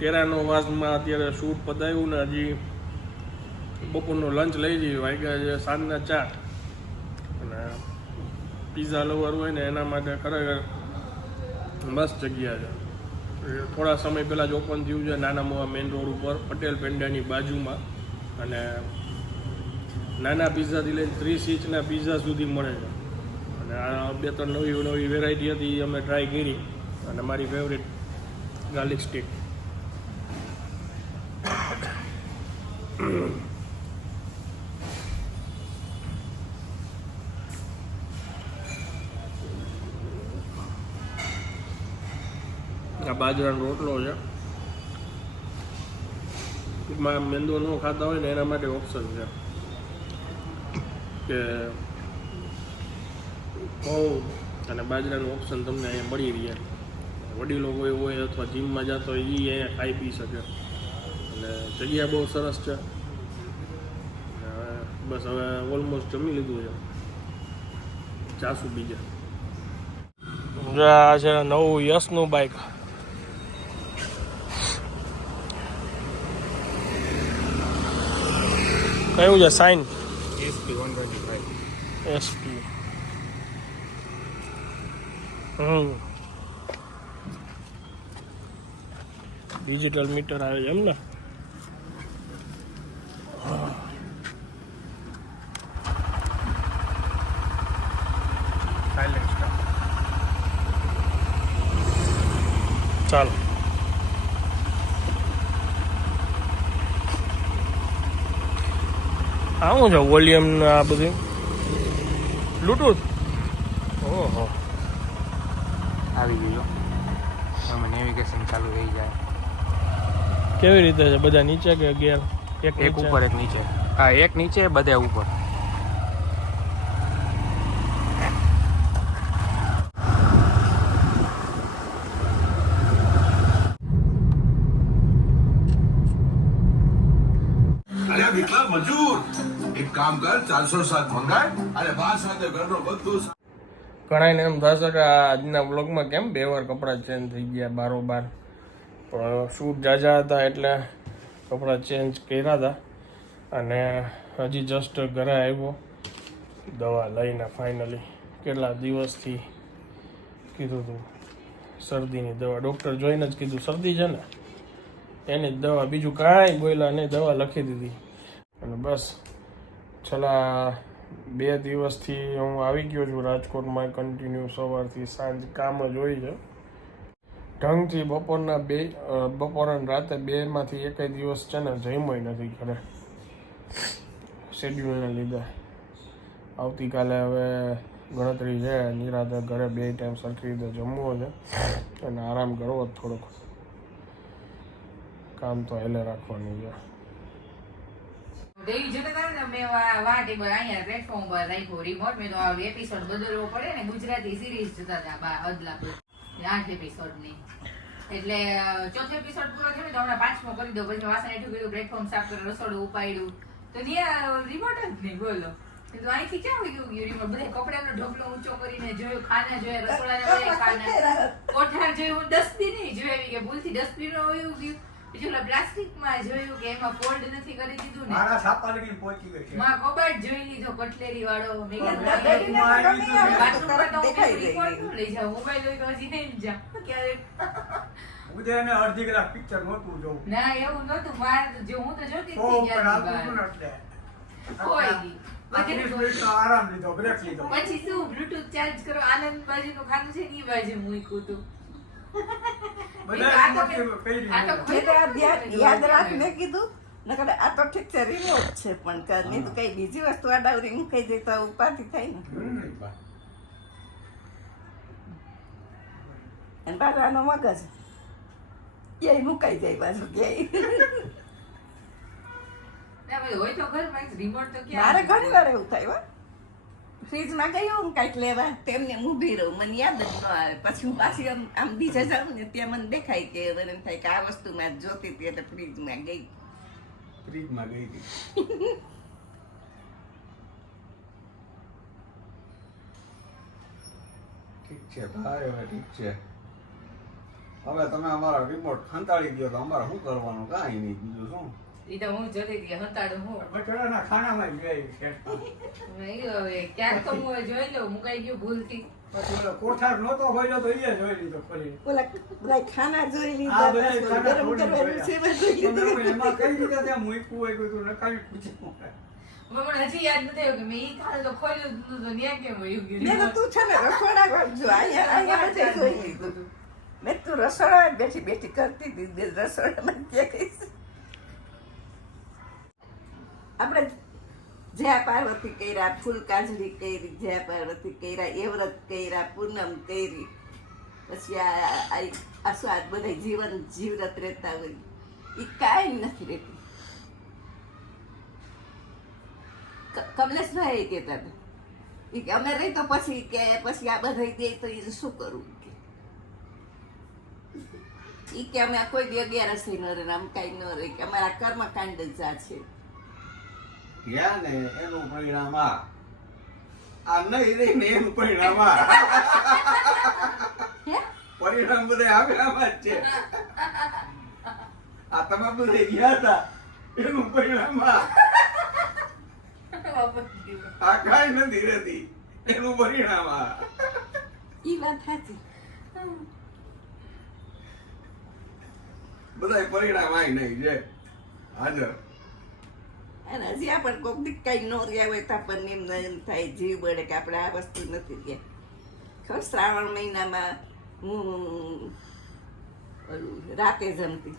તેરાનો વાસમાં અત્યારે શૂટ પતાવ્યું ને હજી બપોરનો લંચ લઈ જઈએ. વાગ્યા છે સાંજના ચાર. અને પીઝા લવર હોય ને એના માટે ખરેખર મસ્ત જગ્યા છે. થોડા સમય પહેલાં જ ઓપન થયું છે નાના મોવા મેઇન રોડ ઉપર, પટેલ પેંડાની બાજુમાં. અને નાના પીઝાથી લઈને ત્રીસ ઇંચના પીઝા સુધી મળે છે. અને આ બે ત્રણ નવી નવી વેરાયટી હતી અમે ટ્રાય કરી. અને મારી ફેવરેટ ગાર્લિક સ્ટીક આ બાજરાનો રોટલો છે. ટૂંકમાં મેંદો ન ખાતા હોય ને એના માટે ઓપ્શન છે કે ઘઉં અને બાજરાનું ઓપ્શન તમને અહીંયા મળી રહે. વડીલો કોઈ હોય અથવા જીમમાં જતો હોય એ અહીંયા ખાઈ પી શકે. અને જગ્યા બહુ સરસ છે. બસ હવે ઓલમોસ્ટ જમી લીધું છે. જાસુ બીજા આ છે નવું યશનું બાઇક કયું છે shine SP one twenty five SP. Hmm. Digital meter આવે છે એમ ને? આવું છે વોલ્યુમ ને આ બધું? બ્લુટૂથ ઓહો. આવી ગયો તમે નેવિગેશન ચાલુ થઈ જાય. કેવી રીતે છે? બધા નીચે કે ગેર? એક? ઉપર એક નીચે. હા એક નીચે બધા ઉપર. કામ કર એમ થશે કે આજના બ્લોગમાં કેમ બે વાર કપડાં ચેન્જ થઈ ગયા બારોબાર. પણ શૂટ જાજા હતા એટલે કપડાં ચેન્જ કર્યા હતા. અને હજી જસ્ટ ઘરે આવ્યો. દવા લઈને ફાઇનલી કેટલા દિવસથી કીધું હતું શરદીની દવા. ડૉક્ટર જોઈને જ કીધું, શરદી છે ને? એની દવા, બીજું કાંઈ બોલ્યા નહીં, દવા લખી દીધી. અને બસ છેલ્લા બે દિવસથી હું આવી ગયો છું રાજકોટમાં કન્ટિન્યુ સવારથી સાંજ કામ જ હોય છે. ઢંગથી બપોરના બે બપોર બપોરના ને રાતે બેમાંથી એકેય દિવસ છે ને જમ્યો નથી ઘરે. શેડ્યુલને લીધે. આવતીકાલે હવે ગણતરી છે, નિરાતે ઘરે બે ટાઈમ સરખી રીતે જમવો છે. અને આરામ કરવો જ થોડોક. કામ તો હેલે રાખવાનું છે. દેવી જોતા હતા ને મેં વાટ અહીંયા પ્લેટફોર્મ પર રાખ્યો રિમોટ મેં તો આ એપિસોડ બદલવો પડે ને ગુજરાતી સિરીઝ જોતા હતા બા અદલા આઠ એપિસોડની. એટલે ચોથો એપિસોડ પૂરો થયો તો હમણાં પાંચમો કરી દો પછી વાસણ એટલું કર્યું પ્લેટફોર્મ સાફ કર્યું રસોડું ઉપાડ્યું. તો ત્યાં રિમોટ જ નહીં બોલો. તો અહીંથી ક્યાં ગયું ગયું રિમોટ બધા કપડાનો ઢગલો ઊંચો કરીને જોયું ખાના જોયા રસોડાના ખાના. કોઠાર જોયું ડસ્ટબિન જોયું કે ભૂલથી ડસ્ટબિન હોય ગયું. બીજું ઓલા પ્લાસ્ટિકમાં જોયું કે એમાં ફોલ્ડ નથી કરી દીધું ને? મારા છાપા લગીને પહોંચી ગઈ છે. માં કોબાટ જોઈ લીધો કટલેરી વાળો મેં કીધું તો તો દેખાઈ કંઈ નું લઈ જાવ મોબાઈલ હોય તો હજી નહીં જાઉં ક્યારેક ઉદયને અડધી કલાક પિક્ચર નહોતું જોવું ના એવું નતું મારે તો જો હું તો જોતી જ તો હતી પણ આવતું એટલે ગઈ. મિનિટનો આરામ લીધો બ્રેક લીધો. પછી શું બ્લુટૂથ ચાર્જ કરો આનંદ બાજુનું ખાતું છે ની બાજુ મૂક્યું હતું યાદ રાખ મેં કીધું નકર આ તો ઠીક છે રિમોટ છે પણ કે નહીં તો કઈ બીજી વસ્તુ અડાવરી મૂકાઈ જાય તો ઉપાધિ થાય ને. અને પાછો આનો મગજ. ક્યાંય મુકાઈ જાય પાછું ક્યાં મારે ઘણી વાર એવું થાય હો. ફ્રીજમાં ગઈ હું કાંઈક લેવા, તેમને હું ઊભી રહું મને યાદ જ ન આવે. પછી હું પાછી આમ આમ બીજે જાઉં ને ત્યાં મને દેખાય કે હવે થાય કે આ વસ્તુ મેં જોતી હતી એટલે ફ્રીજમાં ગઈ. ફ્રીજમાં ગઈ હતી. ઠીક છે, ભાઈ, હવે ઠીક છે. હવે તમે અમારા રિમોટ ખંતાળી દો તો અમારે શું કરવાનું? કાંઈ નહીં, બીજું શું? ઈ તો હું જોતી હતી હતાડું હું. બચોડાના ખાનામાં જ ગઈ શેઠ. હવે ક્યાંક તો હું જોઈ લઉં મુકાઈ ગયું ભૂલથી. કોઠાર નહોતો હોયલો તો ઈ જોઈ લીધો ફરી. ઓલા બધા ખાના જોઈ આ લીધા બધા ખાના કરવાનું છે જોઈ એમાં કઈ રીતે ત્યાં મૂક્યું હોય બધું નકામી પૂછ્યું મને હજી યાદ નથી આવ્યું કે મેં ઈ ખાલી તો ખોલ્યું તું તો ન્યા કેમ વયું ગયું? મેં તો તું છે ને રસોડા બાજુ અહીંયા અહીંયા બધે જોઈ લીધું. મેં તું રસોડા બેઠી બેઠી કરતી હતી રસોડામાં ક્યાં કહીશ આપણે જયા પાર્વતી કર્યા, ફૂલ કાજરી કરી, જયા પાર્વતી કર્યા, એ વ્રત કર્યા, પૂનમ કરી, પછી આ, આ- સ્વાદ બધા જીવન જીવરત રહેતા હોય. એ કાંઈ નથી રહેતું. કમલેશભાઈ એ કહેતા હતા. ઈ કે, અમે રહી તો પછી કે, પછી આ બધા દે તો એ શું કરવું કે. એ કે, અમે કોઈ દી અગિયારસ ન રહે આમ કાંઈ ન રહે કે અમારા કર્મકાંડ જ આ છે. ગયા ને એનું પરિણામ આ. આ નહીં રહી ને એનું પરિણામ આ. પરિણામ બધે જ છે. આ તમે બધે ગયા હતા. એનું પરિણામ આ. આ કાંઈ નથી રહેતી. એનું પરિણામ આ. ઈ વાત સાચી. બધાય પરિણામ આય નહીં જે હાજર. અને હજી આપણે કોઈક દી કાંઈ ન રહ્યા હોય તો આપણને એમ એમ થાય, જીવ બળે કે આપણે આ વસ્તુ નથી ગયા ખબર શ્રાવણ મહિનામાં હું રાતે જમતી.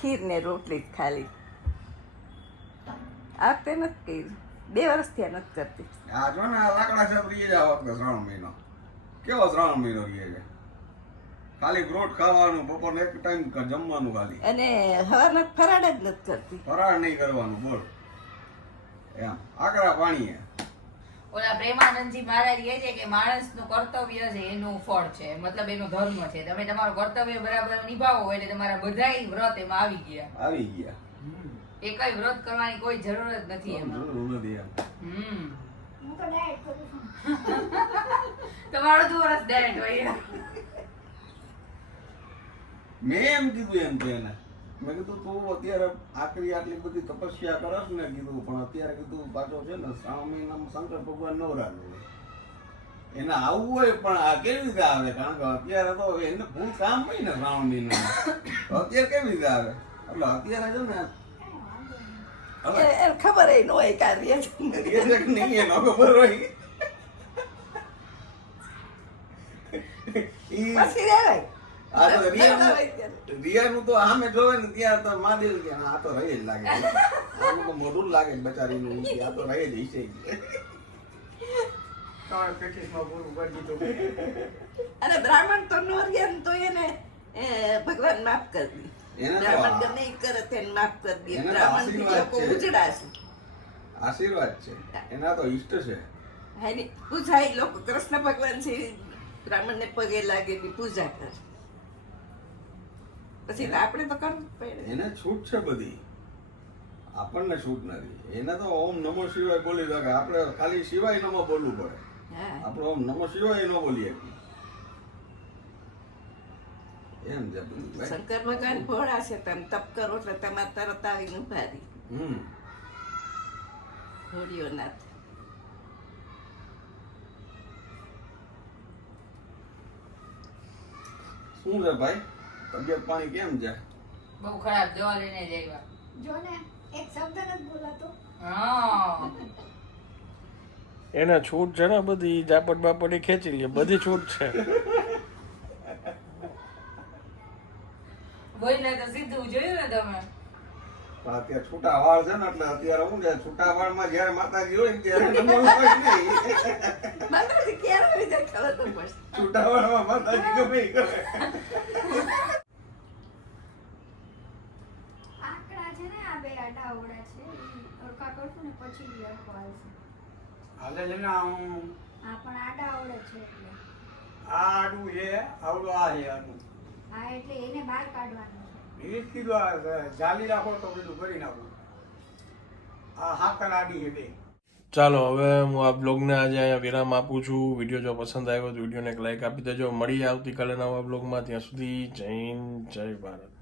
ખીર ને રોટલી જ ખાલી. આ તે નથી કર્યું. બે વર્ષ થયા નથી કરતી. આ જો ને લાકડા છે શ્રાવણ મહિનો. કેવો શ્રાવણ મહિનો રહે છે? ખાલી ગ્રોટ ખાવાનું બપોરને એક ટાઈમ જમવાનું ખાલી. અને હવારના ફરાળ જ નથી કરતી. ફરાળ નહીં કરવાનું બોલ. એમ આકરા પાણી ઓલા પ્રેમાનંદજી મહારાજ કહે છે કે માણસનું કર્તવ્ય છે એનું ફળ છે. મતલબ એનો ધર્મ છે. તમે તમારું કર્તવ્ય બરાબર નિભાવો એટલે તમારા બધાય વ્રત એમાં આવી ગયા. આવી ગયા. એ કઈ વ્રત કરવાની કોઈ જરૂર જ નથી એમાં. જરૂર નથી એમ. હમ. તમારો તો વર્ષ ડાયટ હોય મેં એમ કીધું એમ કે એને. મેં કીધું તું અત્યારે આકરી આટલી બધી તપસ્યા કરસ ને કીધું. પણ અત્યારે કીધું પાછો છે ને શ્રાવણ મહિનામાં શંકર ભગવાન નવરાજ હોય એને આવવું હોય પણ આ કેવી રીતે આવે? કારણ કે અત્યારે તો એને ભૂલ કામ હોય ને શ્રાવણ મહિનામાં અત્યારે કેવી રીતે આવે? એટલે અત્યારે છે ને હવે ખબર ન હોય કાર્ય નહીં એનો ખબર હોય. પછી આ તો રિયાનું રિયાનું તો આમે જોવે ને ત્યાં તો મહાદેવ કે આ તો રહી જ લાગે. આનું તો મોઢું લાગે બચારીનું આ તો રહી જ હશે અને બ્રાહ્મણ તો નો રહ્યા તો એને એ, ભગવાન માફ કરી દે. બ્રાહ્મણ ગમે ઈ કરે તેને માફ કરી દે. બ્રાહ્મણ લોકો છે. ઉજડા છે આશીર્વાદ છે. એના તો ઈષ્ટ છે. હા પૂજા એ લોકો કૃષ્ણ ભગવાન છે બ્રાહ્મણ ને પગે લાગે ની પૂજા કરે. પછી આપણે તો કરવું પડે. એને છૂટ છે બધી. આપણને છૂટ નથી. એને તો ઓમ નમો શિવાય બોલી શકે આપણે ખાલી શિવાય નમો બોલવું પડે. આપણે ઓમ નમો શિવાય ન બોલીએ. એમ છે શંકર ભગવાન ભોળા છે તમે. તપ કરો એટલે તમારે તરત આવીને ઊભા રહી. હમ. હોળીઓ નાથ. શું છે ભાઈ? તબિયત પાણી કેમ છે? બહુ ખરાબ દવા લઈને જ આવ્યા. જો ને એક શબ્દ નથી બોલાતો. હા. એને છૂટ છે ને બધી જાપટ બાપટ ખેંચી લે બધી છૂટ છે. બોલે તો સીધું જોયું ને તમે? અત્યારે છૂટા વાળ છે ને એટલે અત્યારે હું છે છૂટા વાળમાં જ્યારે માતાજી હોય ને ત્યારે માતાજી ક્યારે છૂટા વાળમાં માતાજી ગમે કરે આંકડા છે ને બે છે ઈ કરશું ને પછી ઈ આવશે હાલે છે ને હું હા પણ આડા અવળે છે એટલે. આ આડું છે આવડું આ છે આડું. હા એટલે એને બહાર કાઢવાનું છે. એ જ કીધું જાલી રાખો તો બધું કરી નાખું. આ હાકર આડી છે બે. ચાલો હવે હું આ બ્લોગને આજે અહીંયા વિરામ આપું છું. વીડિયો જો પસંદ આવ્યો તો વિડીયોને એક લાઇક આપી દેજો. મળીએ આવતીકાલે નવા બ્લોગમાં. ત્યાં સુધી જય હિન્દ જય ભારત.